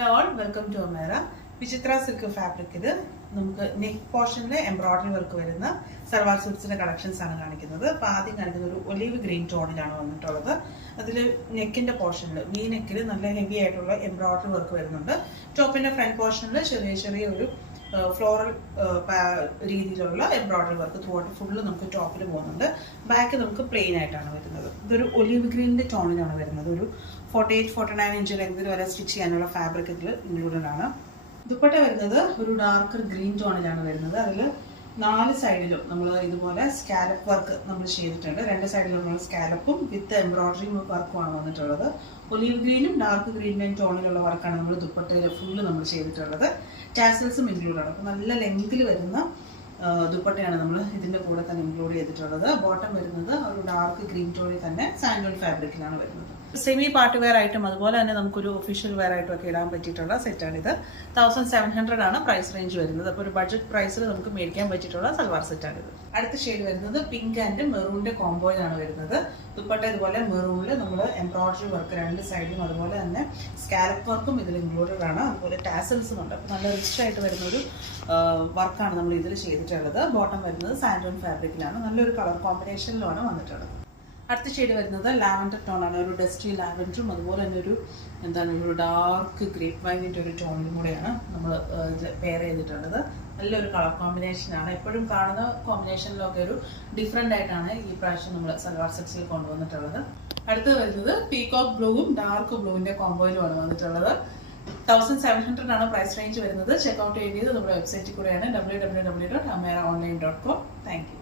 Hello all, welcome to അമേര. വിചിത്ര silk fabric. ഇത് നമുക്ക് നെക്ക് പോർഷനിൽ എംബ്രോയിഡറി വർക്ക് വരുന്ന സൽവാർ സൂട്ട്സിന്റെ കളക്ഷൻസ് ആണ് കാണിക്കുന്നത്. അപ്പോൾ ആദ്യം കാണിക്കുന്ന ഒരു ഒലീവ് ഗ്രീൻ ടോണിലാണ് വന്നിട്ടുള്ളത്. അതിൽ നെക്കിന്റെ പോർഷനിൽ വി നെക്കിൽ നല്ല ഹെവി ആയിട്ടുള്ള എംബ്രോയിഡറി വർക്ക് വരുന്നുണ്ട്. ടോപ്പിന്റെ ഫ്രണ്ട് പോർഷനിൽ ചെറിയ ചെറിയ ഒരു ഫ്ലോറൽ രീതിയിലുള്ള embroidery work through out full നമുക്ക് ടോപ്പിൽ പോകുന്നുണ്ട്. ബാക്ക് നമുക്ക് പ്ലെയിൻ ആയിട്ടാണ് വരുന്നത്. ഇതൊരു ഒലീവ് ഗ്രീനിന്റെ ടോണിലാണ് വരുന്നത്. ഒരു 48-49 ഇഞ്ച് ലെങ്തിൽ വരെ സ്റ്റിച്ച് ചെയ്യാനുള്ള ഫാബ്രിക് ഇതിൽ ഇൻക്ലൂഡഡ് ആണ്. ദുപ്പട്ട വരുന്നത് ഒരു ഡാർക്കർ ഗ്രീൻ ടോണിലാണ് വരുന്നത്. അതിൽ 4 സൈഡിലും നമ്മൾ ഇതുപോലെ സ്കാലപ്പ് വർക്ക് നമ്മൾ ചെയ്തിട്ടുണ്ട്. 2 സൈഡിലും നമ്മൾ സ്കാലപ്പും വിത്ത് എംബ്രോയിഡറി വർക്കുമാണ് വന്നിട്ടുള്ളത്. ഒലീവ് ഗ്രീനും ഡാർക്ക് ഗ്രീനും ടോണിലുള്ള വർക്കാണ് നമ്മൾ ദുപ്പട്ടയിൽ ഫുള്ള് നമ്മൾ ചെയ്തിട്ടുള്ളത്. ടാസൽസും ഇൻക്ലൂഡ് ആണ്. അപ്പോൾ നല്ല ലെങ്തിൽ വരുന്ന ദുപ്പട്ടയാണ് നമ്മൾ ഇതിൻ്റെ കൂടെ തന്നെ ഇൻക്ലൂഡ് ചെയ്തിട്ടുള്ളത്. ബോട്ടം വരുന്നത് ഒരു ഡാർക്ക് ഗ്രീൻ ടോണിൽ തന്നെ സാൻഡോൺ ഫാബ്രിക്കിലാണ് വരുന്നത്. സെമി പാർട്ടി വെയർ ആയിട്ടും അതുപോലെ തന്നെ നമുക്കൊരു ഒഫീഷ്യൽ വെയർ ആയിട്ടും ഒക്കെ ഇടാൻ പറ്റിയിട്ടുള്ള സെറ്റാണിത്. 1700 ആണ് പ്രൈസ് റേഞ്ച് വരുന്നത്. അപ്പോൾ ഒരു ബഡ്ജറ്റ് പ്രൈസിൽ നമുക്ക് മേടിക്കാൻ പറ്റിയിട്ടുള്ള സൽവാർ സെറ്റാണിത്. അടുത്ത ഷെയ്ഡ് വരുന്നത് പിങ്ക് ആൻഡ് മെറൂണിന്റെ കോംബോയിലാണ് വരുന്നത്. ദുപ്പട്ട ഇതുപോലെ മെറൂണിൽ നമ്മൾ എംബ്രോയിഡറി വർക്ക് 2 സൈഡിലും അതുപോലെ തന്നെ സ്കാലപ്പ് വർക്കും ഇതിൽ ഇൻക്ലൂഡഡ് ആണ്. അതുപോലെ ടാസൽസും ഉണ്ട്. അപ്പോൾ നല്ല റിച്ച് ആയിട്ട് വരുന്ന ഒരു വർക്കാണ് നമ്മൾ ഇതിൽ ചെയ്തിട്ടുള്ളത്. ബോട്ടം വരുന്നത് സാൻഡോൺ ഫാബ്രിക്കിലാണ്. നല്ലൊരു കളർ കോമ്പിനേഷനിലാണ് വന്നിട്ടുള്ളത്. അടുത്ത ഷെയ്ഡ് വരുന്നത് ലാവൻഡർ ടോണാണ്. ഒരു ഡസ്റ്റി ലാവൻഡറും അതുപോലെ തന്നെ ഒരു ഡാർക്ക് ഗ്രേപ്പ് വൈനിൻ്റെ ഒരു ടോണിലും കൂടെയാണ് നമ്മൾ പെയർ ചെയ്തിട്ടുള്ളത്. നല്ലൊരു കളർ കോമ്പിനേഷനാണ്. എപ്പോഴും കാണുന്ന കോമ്പിനേഷനിലൊക്കെ ഒരു ഡിഫറെൻ്റ് ആയിട്ടാണ് ഈ പ്രാവശ്യം നമ്മൾ സൽവാർ സെറ്റ്സിൽ കൊണ്ടുവന്നിട്ടുള്ളത്. അടുത്തത് വരുന്നത് പീകോക്ക് ബ്ലൂവും ഡാർക്ക് ബ്ലൂവിൻ്റെ കോംബോയിലുമാണ് വന്നിട്ടുള്ളത്. 1700 ആണ് പ്രൈസ് റേഞ്ച് വരുന്നത്. ചെക്കൗട്ട് ചെയ്യേണ്ടത് നമ്മുടെ വെബ്സൈറ്റിൽ കൂടെയാണ് www.ameraonline.com. Thank you.